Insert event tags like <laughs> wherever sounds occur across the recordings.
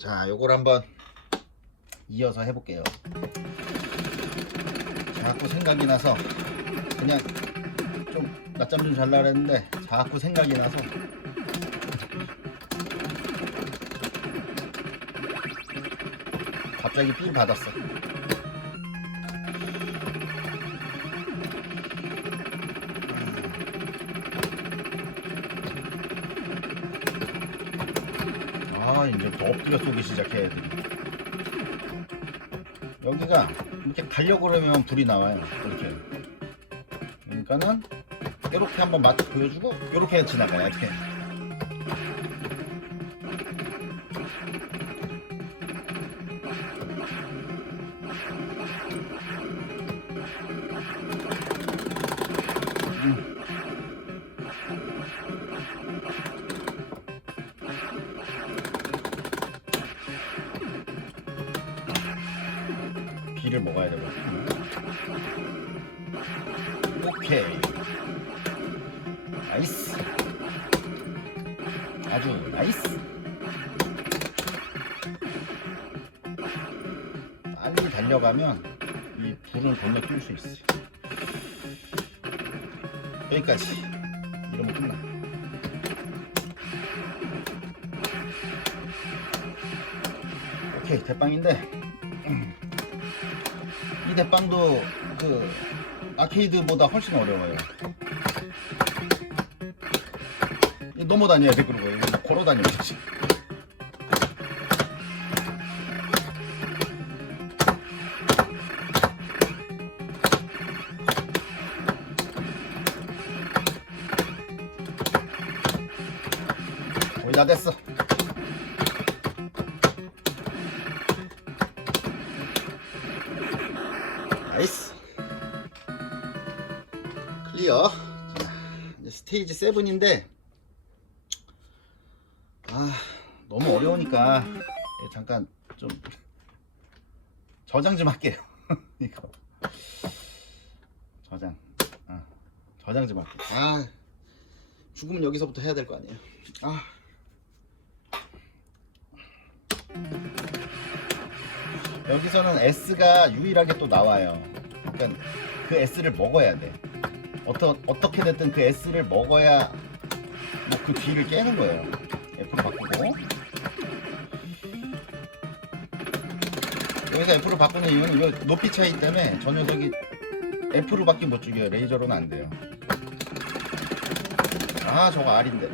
자, 요걸 한번 이어서 해볼게요. 자꾸 생각이 나서 그냥 좀 낮잠 좀 잘라 그랬는데 자꾸 생각이 나서 갑자기 삘 받았어. 아 이제부터 엎드려 쏘기 시작해야 돼. 여기가 이렇게 가려고 그러면 불이 나와요. 이렇게. 그러니까는 이렇게 한번 맛 보여주고 이렇게 지나가요. 이렇게. 비를 먹어야 되거든요. 오케이. 나이스. 아주 나이스. 빨리 달려가면 이 불을 건너 뛸 수 있어. 여기까지. 이러면 끝나. 오케이 대빵인데 이 대빵도 그 아케이드보다 훨씬 어려워요. 이 넘어 다녀야 돼 그러고 걸어 다녀야지. 거의 다 됐어. 스테이지 7인데 아 너무 어려우니까 예, 잠깐 좀 저장 좀 할게요. <laughs> 이거 저장. 아, 저장 좀 할게요. 아 죽으면 여기서부터 해야 될 거 아니에요. 아. 여기서는 S가 유일하게 또 나와요. 그러니까 그 S를 먹어야 돼. 어떠, 어떻게 됐든 그 S를 먹어야 뭐 그 뒤를 깨는 거예요. F로 바꾸고 여기서 F로 바꾸는 이유는 이 높이 차이 때문에 저 녀석이 F로밖에 못 죽여요. 레이저로는 안 돼요. 아 저거 R인데.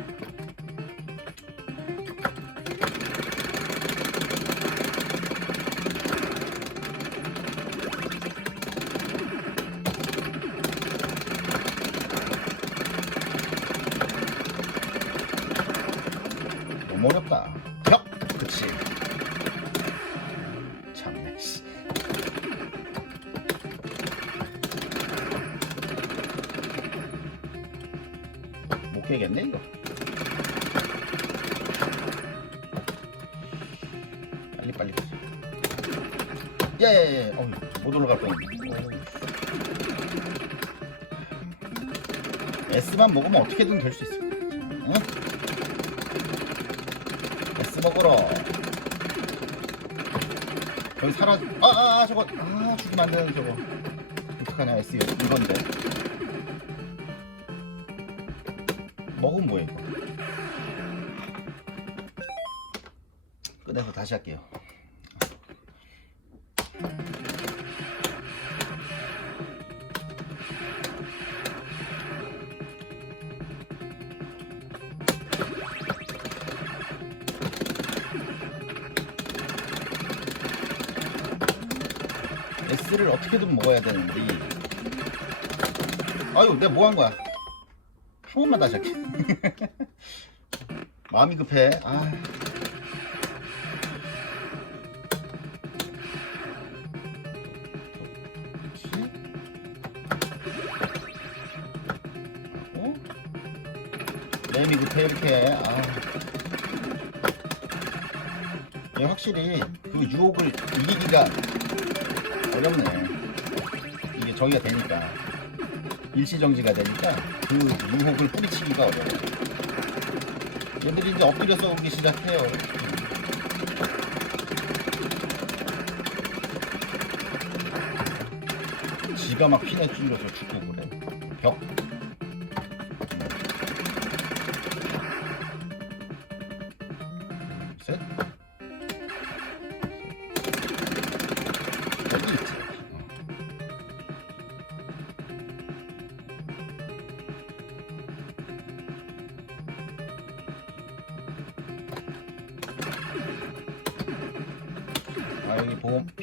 그치. 참네, 씨. 못 깨겠네, 이거. 빨리, 빨리. 야, 야, 야, 어우, 못 올라갈 뻔했네. S만 먹으면 어떻게든 될 수 있어. S 먹으러 여기 사라 아, 아, 아 저거. 아 죽이면 안 되는 저거. 어떡하냐 S 이건데. 먹으면 뭐해 이거? 꺼내서 다시 할게요 S를 어떻게든 먹어야 되는데. 아유 내가 뭐 한 거야? 한 번만 다시 할게. <laughs> 마음이 급해. 아. 어? 마음이 급해 이렇게. 아. 확실히 그 유혹을 이기기가 어렵네. 이게 정의가 되니까. 일시정지가 되니까 그 유혹을 뿌리치기가 어려워. 얘들이 이제 엎드려 서오기 시작해요. 지가 막 피나 찔려서 죽고 그래. 벽.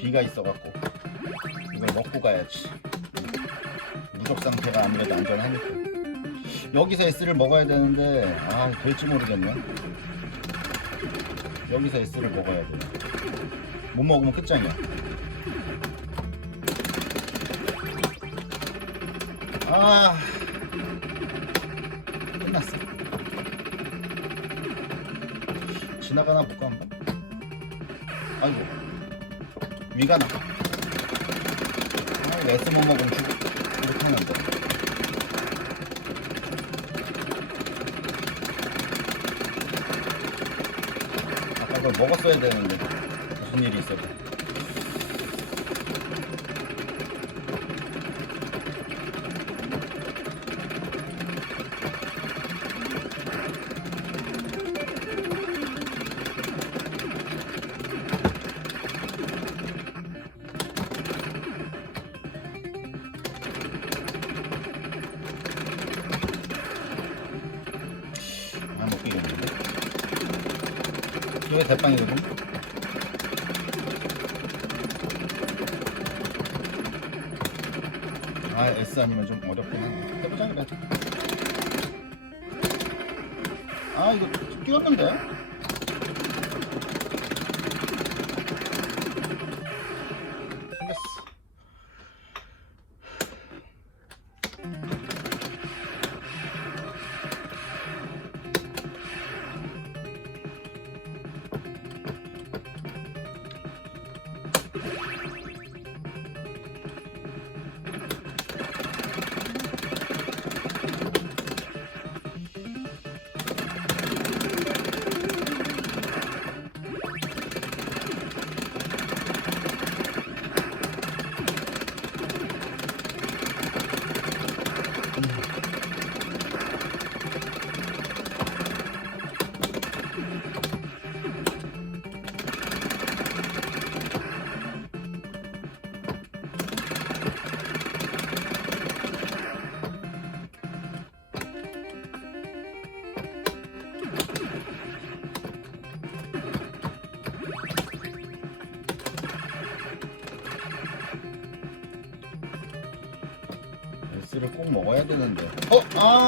비가 있어갖고 이걸 먹고 가야지. 무적 상태가 아무래도 안전하니까. 여기서 S를 먹어야 되는데 아 될지 모르겠네. 여기서 S를 먹어야 돼. 못 먹으면 끝장이야. 아 끝났어. 지나가나 볼까 한번. 아이고 위가 나. 아, S 못 먹으면 죽. 이렇게 하면 안 돼. 아까 그걸 먹었어야 되는데 무슨 일이 있었고. 이게 대빵이거든. 아, S 아니면 좀 어렵긴 한데. 해보자, 그래. 아, 이거 끼웠는데?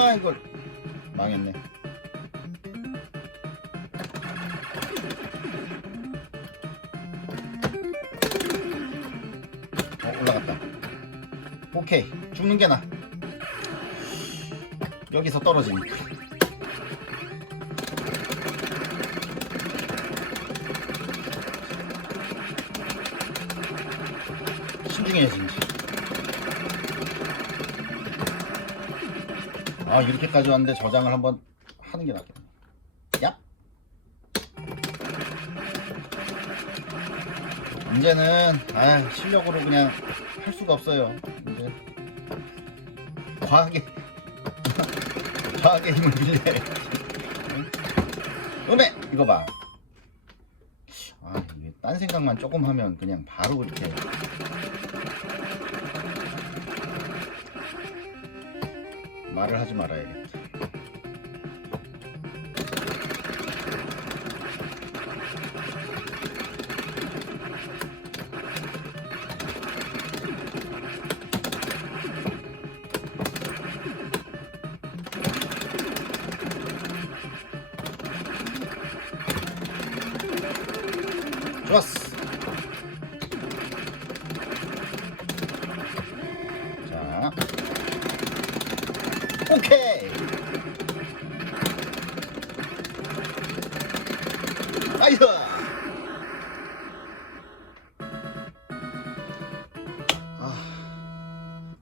아 이걸 망했네. 어, 올라갔다. 오케이, 죽는 게 나. 여기서 떨어지니까. 아 이렇게까지 왔는데 저장을 한번 하는 게 낫겠네. 야? 이제는 아 실력으로 그냥 할 수가 없어요. 이제 과하게 <laughs> 과하게 힘을 빌려야 음에 이거 봐. 아 이게 딴 생각만 조금 하면 그냥 바로 이렇게 말을 하지 말아야겠다. 나이스. 아,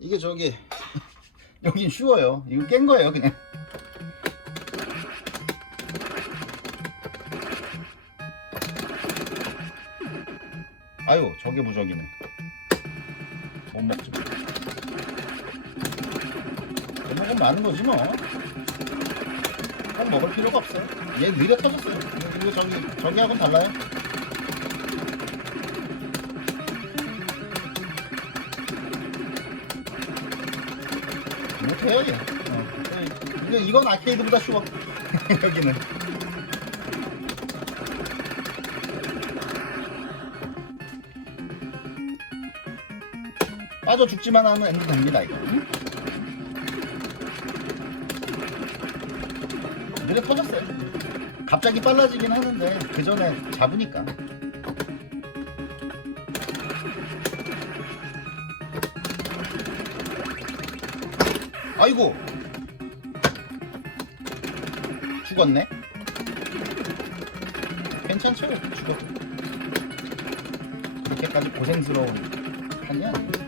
이게 저기 <laughs> 여긴 쉬워요. 이거 깬 거예요, 그냥. 아유, 저게 무적이네. 못 먹지 뭐. 먹으면 많은 거지 뭐. 꼭 먹을 필요가 없어요. 얘 느려 터졌어요. 이거 저기 저기하고는 달라요. 못해요 얘. 어. 이거 이건 아케이드보다 쉬워. <laughs> 여기는. 빠져 죽지만 하면 됩니다 이거. 응? 느려 터졌어요. 갑자기 빨라지긴 하는데 그 전에 잡으니까. 아이고 죽었네. 괜찮죠? 죽어. 그렇게까지 고생스러운 판이 아니에요.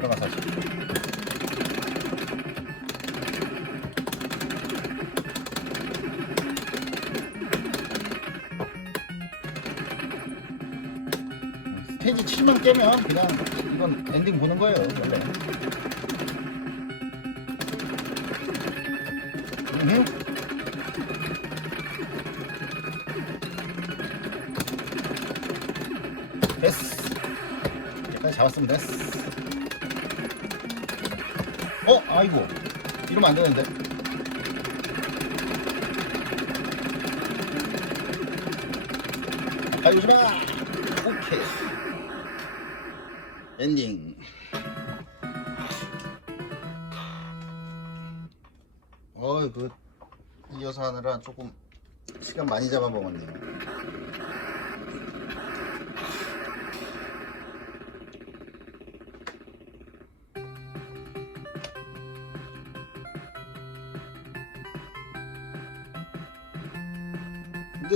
내려가서 하시. 스테이지 7만 깨면 그냥 이건 엔딩 보는 거예요 원래. 음. 됐어. 여기까지 잡았으면 됐어. 어, 아이고. 이러면 안 되는데. 가까이 오지 마. 오케이. 엔딩. 어이, 그, 이어서 하느라 조금 시간 많이 잡아먹었네요.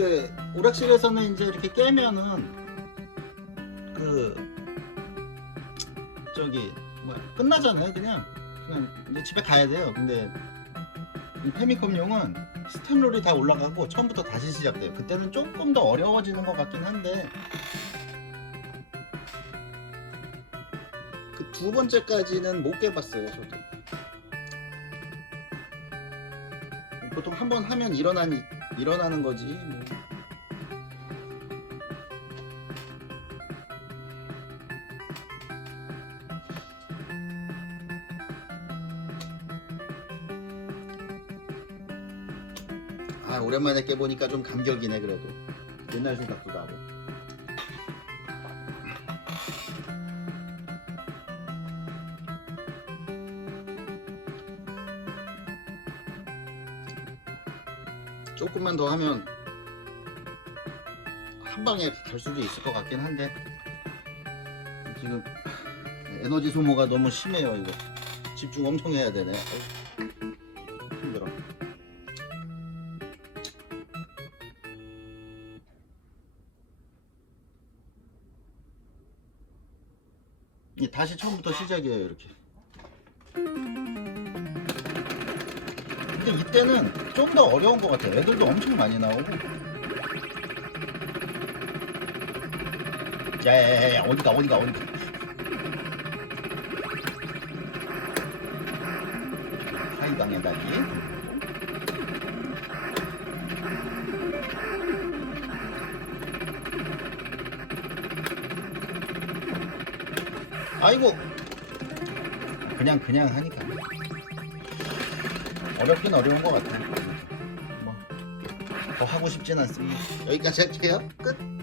근데 오락실에서는 이제 이렇게 깨면은 그 저기 뭐 끝나잖아요 그냥 그냥 이제 집에 가야 돼요 근데 이 페미컴용은 스탬롤이 다 올라가고 처음부터 다시 시작돼요 그때는 조금 더 어려워지는 것 같긴 한데 그 두 번째까지는 못 깨봤어요 저도 보통 한 번 하면 일어나니 일어나는 거지. 뭐. 아 오랜만에 깨보니까 좀 감격이네 그래도. 옛날 생각도 나고. 조금만 더 하면 한 방에 갈 수도 있을 것 같긴 한데. 지금 에너지 소모가 너무 심해요 이거. 집중 엄청 해야 되네 다시 처음부터 시작이에요 이렇게 근데 이때는 좀 더 어려운 것 같아요. 애들도 엄청 많이 나오고. 야야야야 어디가 어디가 어디가. 하이강의 닭이. 아이고. 그냥 그냥 하니까. 어렵긴 어려운 것 같아요. 뭐, 더 하고 싶진 않습니다. 여기까지 할게요. 끝.